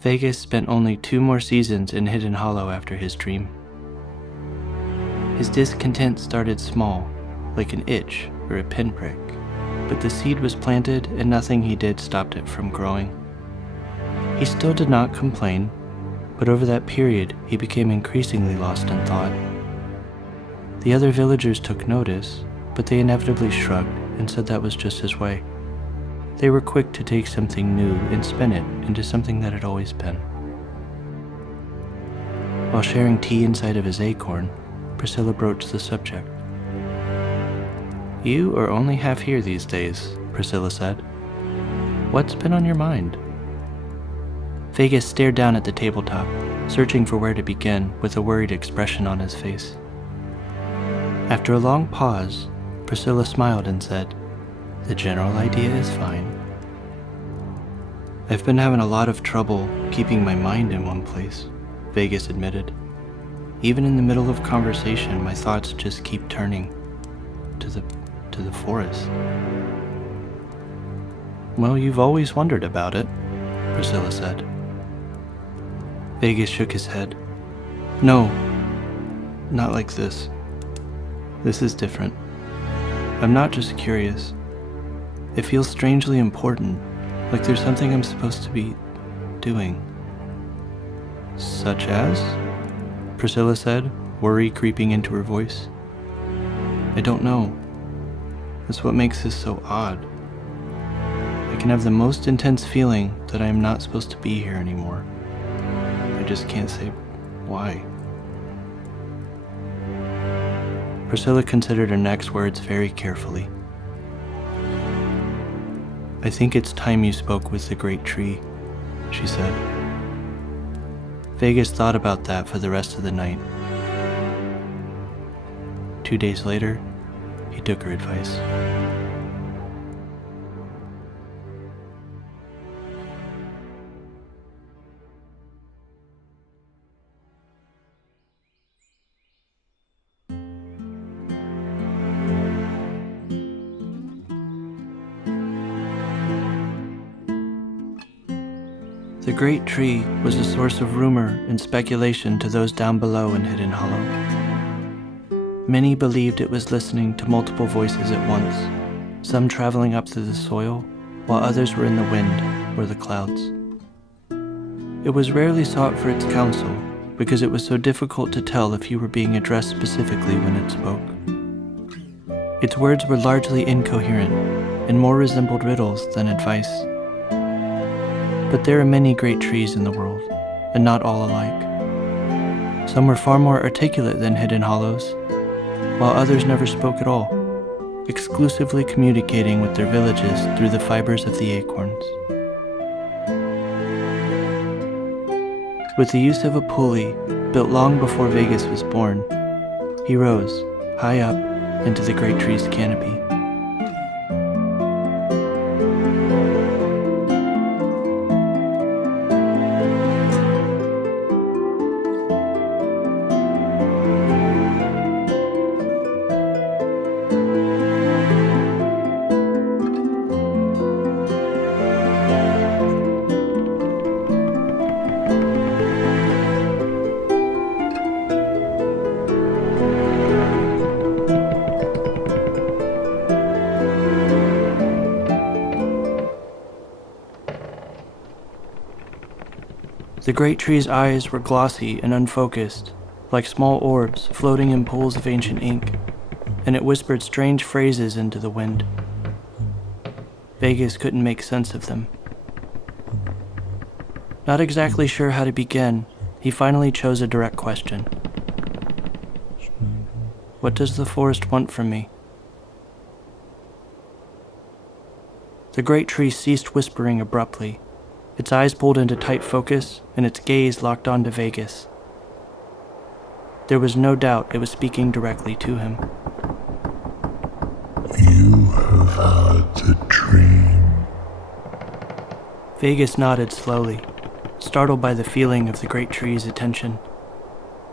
Vegas spent only 2 more seasons in Hidden Hollow after his dream. His discontent started small, like an itch or a pinprick, but the seed was planted and nothing he did stopped it from growing. He still did not complain, but over that period he became increasingly lost in thought. The other villagers took notice, but they inevitably shrugged and said that was just his way. They were quick to take something new and spin it into something that had always been. While sharing tea inside of his acorn, Priscilla broached the subject. "You are only half here these days," Priscilla said. "What's been on your mind?" Vegas stared down at the tabletop, searching for where to begin with a worried expression on his face. After a long pause, Priscilla smiled and said, "The general idea is fine. I've been having a lot of trouble keeping my mind in one place," Vegas admitted. "Even in the middle of conversation, my thoughts just keep turning to the forest." "Well, you've always wondered about it," Priscilla said. Vegas shook his head. "No, not like this. This is different. I'm not just curious. It feels strangely important, like there's something I'm supposed to be doing." "Such as?" Priscilla said, worry creeping into her voice. "I don't know. That's what makes this so odd. I can have the most intense feeling that I am not supposed to be here anymore. I just can't say why." Priscilla considered her next words very carefully. "I think it's time you spoke with the great tree," she said. Vegas thought about that for the rest of the night. 2 days later, he took her advice. The great tree was a source of rumor and speculation to those down below in Hidden Hollow. Many believed it was listening to multiple voices at once, some traveling up through the soil, while others were in the wind or the clouds. It was rarely sought for its counsel because it was so difficult to tell if you were being addressed specifically when it spoke. Its words were largely incoherent and more resembled riddles than advice. But there are many great trees in the world, and not all alike. Some were far more articulate than Hidden Hollows, while others never spoke at all, exclusively communicating with their villages through the fibers of the acorns. With the use of a pulley built long before Vegas was born, he rose, high up, into the great tree's canopy. The great tree's eyes were glossy and unfocused, like small orbs floating in pools of ancient ink, and it whispered strange phrases into the wind. Vegas couldn't make sense of them. Not exactly sure how to begin, he finally chose a direct question. "What does the forest want from me?" The great tree ceased whispering abruptly. Its eyes pulled into tight focus, and its gaze locked onto Vegas. There was no doubt it was speaking directly to him. "You have had a dream." Vegas nodded slowly, startled by the feeling of the great tree's attention.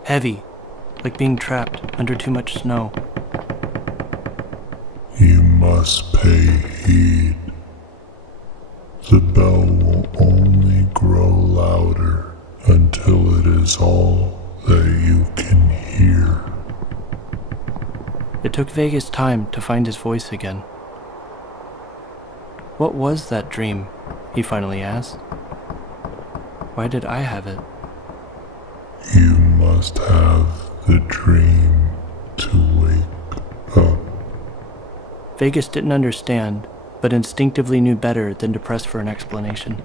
Heavy, like being trapped under too much snow. "You must pay heed. The bell will only grow louder until it is all that you can hear. It took Vegas time to find his voice again. What was that dream? He finally asked. Why did I have it? You must have the dream to wake up. Vegas didn't understand, but instinctively knew better than to press for an explanation.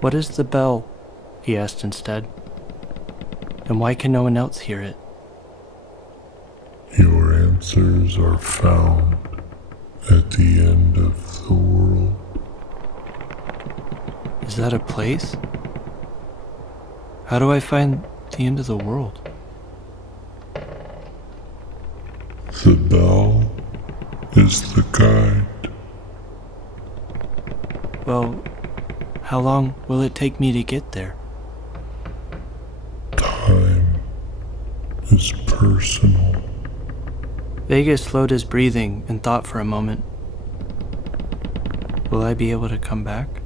What is the bell? He asked instead. And why can no one else hear it? Your answers are found at the end of the world. Is that a place? How do I find the end of the world? The bell is the guide. Well, how long will it take me to get there? Time is personal. Vegas slowed his breathing and thought for a moment. Will I be able to come back?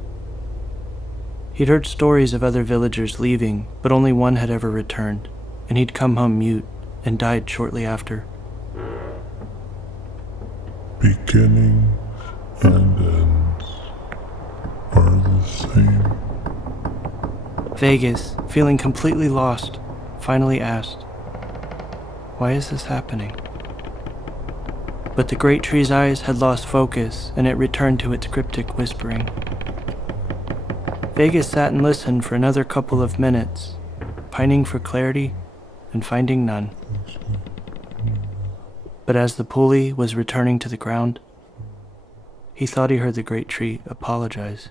He'd heard stories of other villagers leaving, but only one had ever returned, and he'd come home mute and died shortly after. Beginnings and ends are the same. Vegas, feeling completely lost, finally asked, "Why is this happening?" But the great tree's eyes had lost focus, and it returned to its cryptic whispering. Vegas sat and listened for another couple of minutes, pining for clarity and finding none. But as the pulley was returning to the ground, he thought he heard the great tree apologize.